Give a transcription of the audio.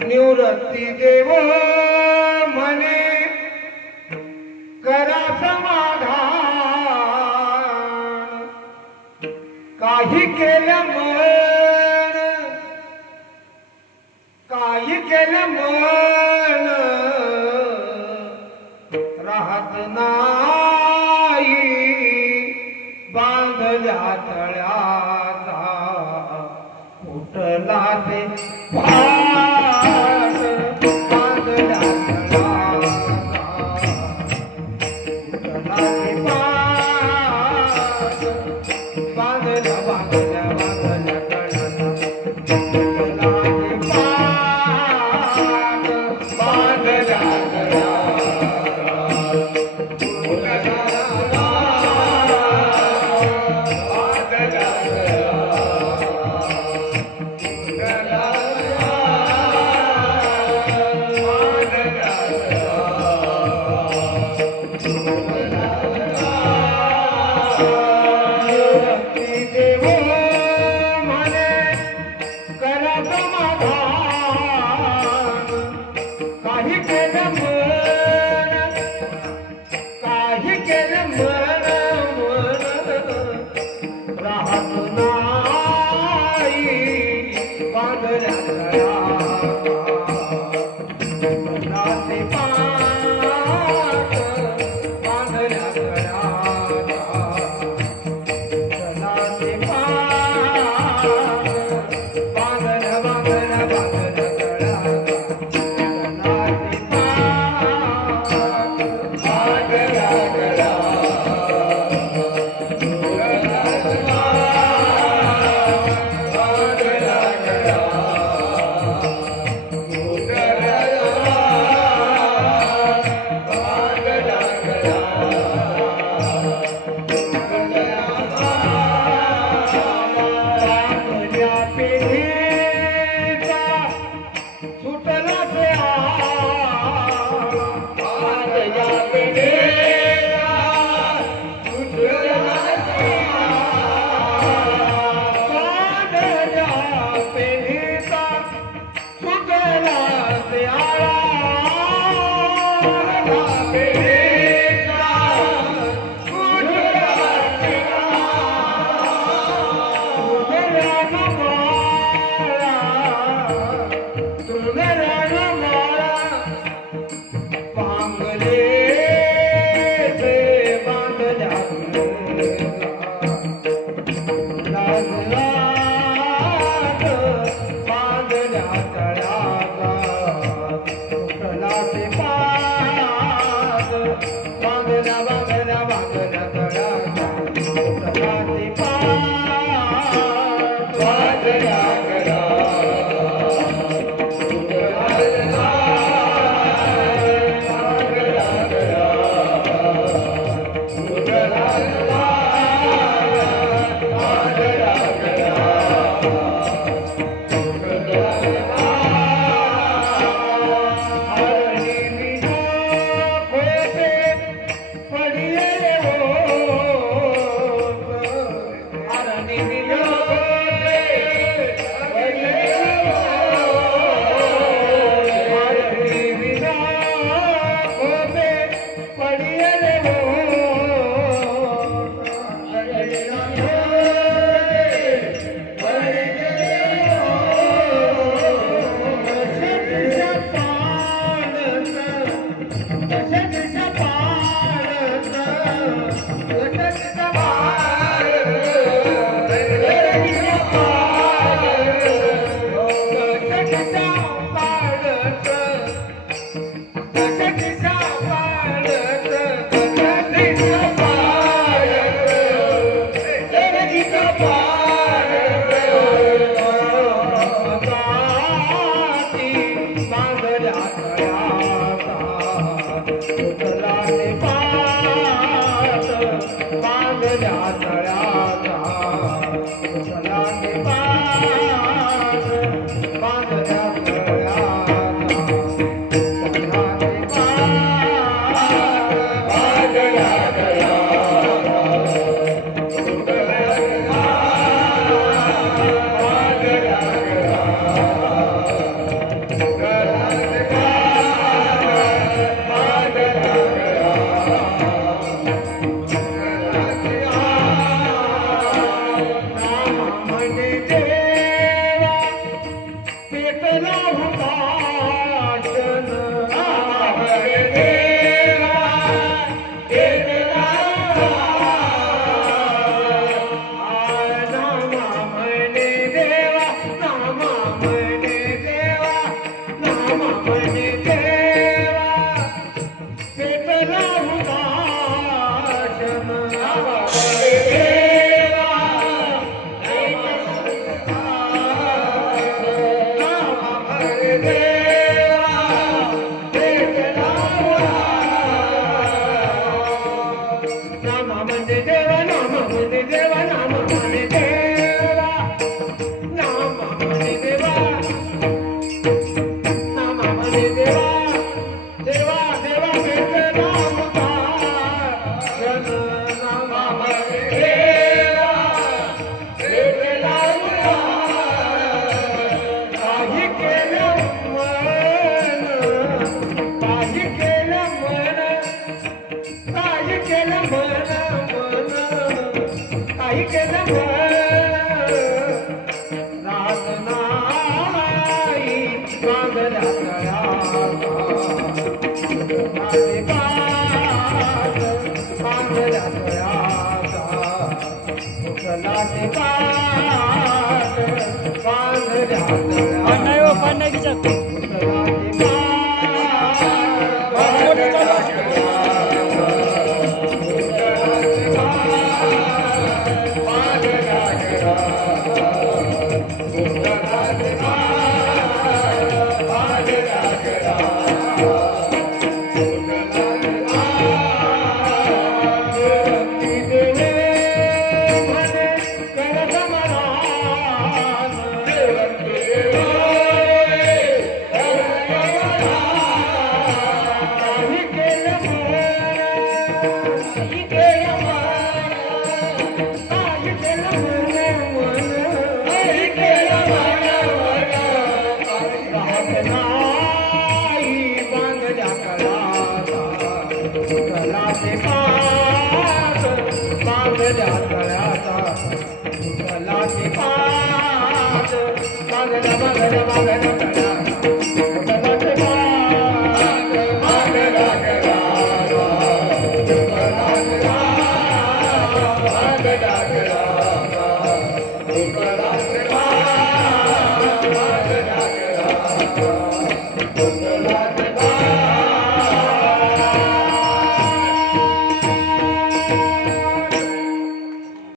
निवृत्ती देव मने करा समाधान. काही केलं मग कातळ्याचा फुटला ते बांधला बांधला Yeah. पान नाही thank you